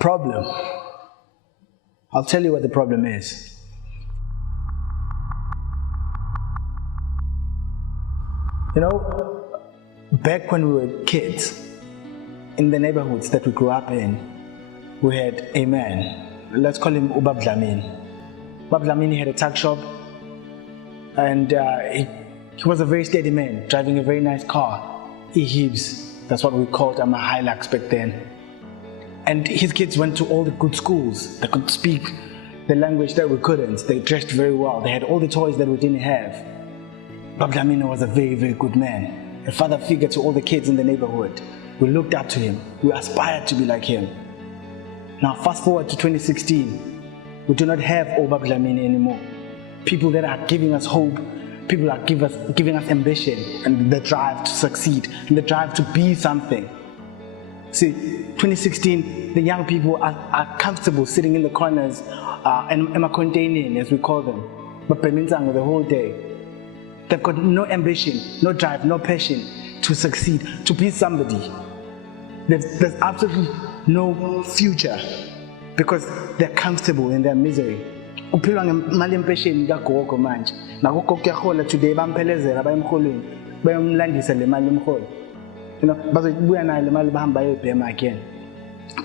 problem. I'll tell you what the problem is. You know, back when we were kids, in the neighborhoods that we grew up in, we had a man. Let's call him Ubab Dlamini. Ubab Dlamini had a tuck shop, and he was a very steady man, driving a very nice car. E-Hibs, that's what we called them, a Hilux back then. And his kids went to all the good schools. They could speak the language that we couldn't. They dressed very well. They had all the toys that we didn't have. Ubab Dlamini was a very, very good man, a father figure to all the kids in the neighborhood. We looked up to him. We aspired to be like him. Now fast forward to 2016, we do not have Ubab Dlamini anymore. People that are giving us hope, people are giving us ambition and the drive to succeed and the drive to be something. See, 2016, the young people are comfortable sitting in the corners and containing, as we call them, but the whole day. They've got no ambition, no drive, no passion to succeed, to be somebody. There's absolutely no future because they're comfortable in their misery. Uphilwa ngemali empesheni kagogo manje. Nagogo kuyahola today bamphelezela bayemholweni, bayomlandisa le mali emholo. You know, bazobuya nayo le mali bahamba bayobhema again.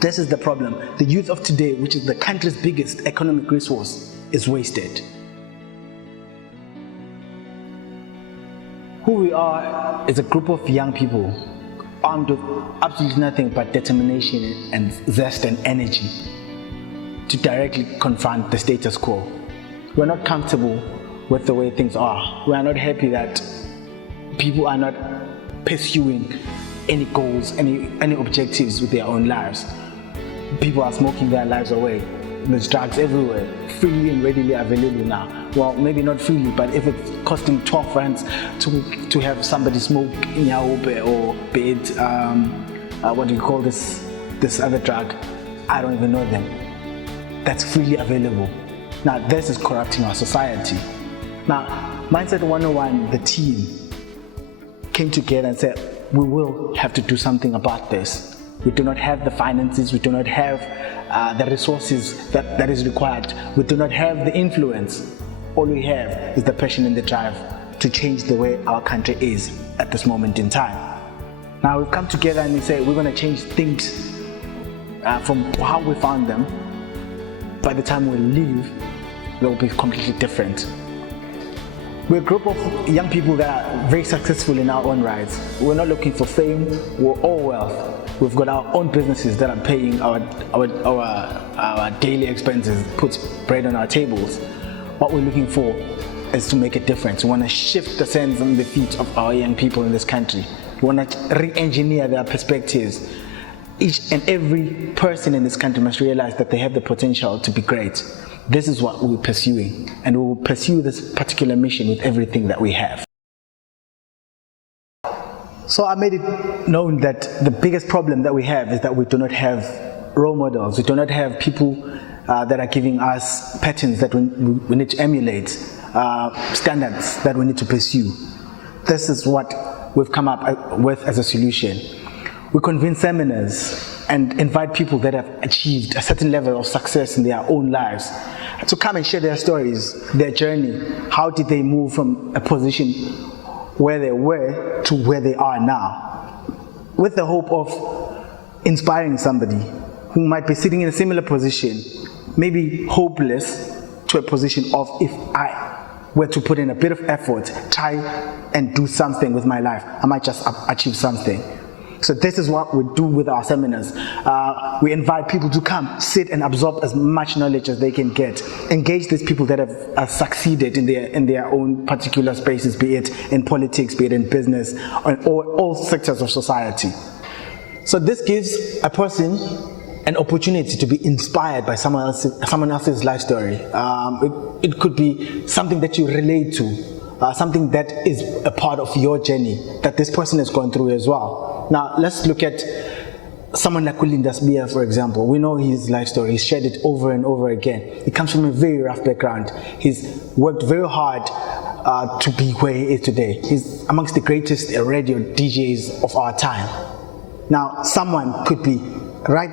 This is the problem. The youth of today, which is the country's biggest economic resource, is wasted. Who we are is a group of young people armed with absolutely nothing but determination and zest and energy to directly confront the status quo. We're not comfortable with the way things are. We are not happy that people are not pursuing any goals, any objectives with their own lives. People are smoking their lives away. There's drugs everywhere, freely and readily available now. Well, maybe not freely, but if it's costing 12 rands to have somebody smoke nyaobe or be it, what do you call this other drug? I don't even know them. That's freely available. Now, this is corrupting our society. Now, Mindset101, the team, came together and said, we will have to do something about this. We do not have the finances, we do not have the resources that is required. We do not have the influence. All we have is the passion and the drive to change the way our country is at this moment in time. Now we've come together and we say we're going to change things from how we found them. By the time we leave, they'll be completely different. We're a group of young people that are very successful in our own rights. We're not looking for fame or wealth. We've got our own businesses that are paying our daily expenses, puts bread on our tables. What we're looking for is to make a difference. We want to shift the sands on the feet of our young people in this country. We want to re-engineer their perspectives. Each and every person in this country must realize that they have the potential to be great. This is what we're pursuing, and we will pursue this particular mission with everything that we have. So I made it known that the biggest problem that we have is that we do not have role models. We do not have people that are giving us patterns that we need to emulate, standards that we need to pursue. This is what we've come up with as a solution. We convene seminars and invite people that have achieved a certain level of success in their own lives to come and share their stories, their journey. How did they move from a position where they were to where they are now, with the hope of inspiring somebody who might be sitting in a similar position, maybe hopeless, to a position of, if I were to put in a bit of effort, try and do something with my life, I might just achieve something. So this is what we do with our seminars. We invite people to come, sit and absorb as much knowledge as they can get. Engage these people that have succeeded in their own particular spaces, be it in politics, be it in business, or all sectors of society. So this gives a person an opportunity to be inspired by someone else's life story. It could be something that you relate to, something that is a part of your journey that this person has gone through as well. Now, let's look at someone like Kulinda Sbia, for example. We know his life story. He's shared it over and over again. He comes from a very rough background. He's worked very hard to be where he is today. He's amongst the greatest radio DJs of our time. Now, someone could be right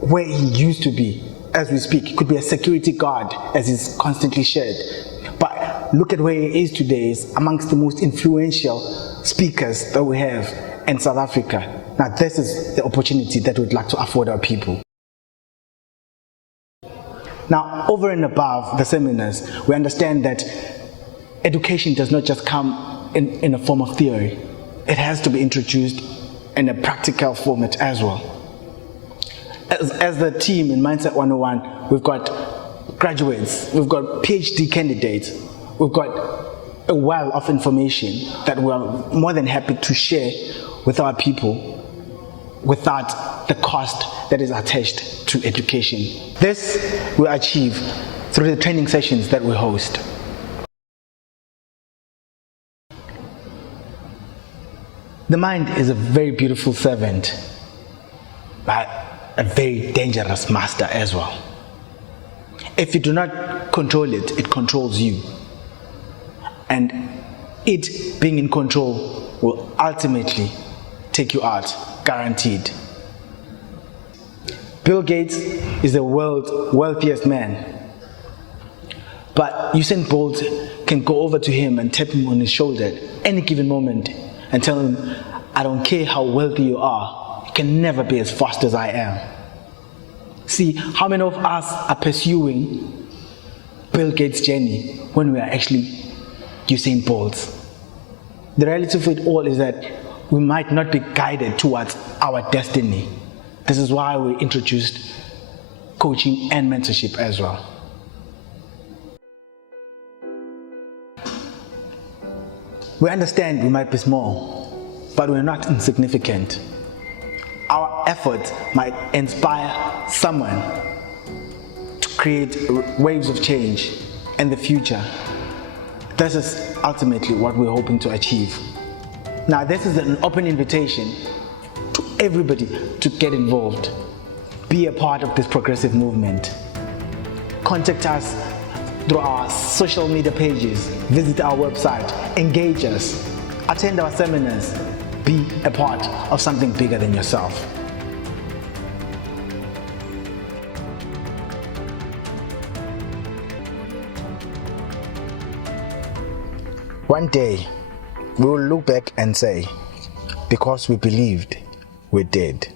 where he used to be as we speak. He could be a security guard, as is constantly shared. But look at where he is today. He's amongst the most influential speakers that we have in South Africa. Now, this is the opportunity that we'd like to afford our people. Now, over and above the seminars, we understand that education does not just come in a form of theory. It has to be introduced in a practical format as well. As the team in Mindset 101, we've got graduates, we've got PhD candidates, we've got a well of information that we're more than happy to share with our people without the cost that is attached to education. This we achieve through the training sessions that we host. The mind is a very beautiful servant, but a very dangerous master as well. If you do not control it, it controls you. And it being in control will ultimately take you out, guaranteed. Bill Gates is the world's wealthiest man. But Usain Bolt can go over to him and tap him on his shoulder at any given moment and tell him, I don't care how wealthy you are, you can never be as fast as I am. See, how many of us are pursuing Bill Gates' journey when we are actually Usain Bolt's? The reality of it all is that we might not be guided towards our destiny. This is why we introduced coaching and mentorship as well. We understand we might be small, but we're not insignificant. Our efforts might inspire someone to create waves of change in the future. This is ultimately what we're hoping to achieve. Now, this is an open invitation to everybody to get involved. Be a part of this progressive movement. Contact us through our social media pages, visit our website, engage us, attend our seminars, be a part of something bigger than yourself. One day, we will look back and say, because we believed, we did.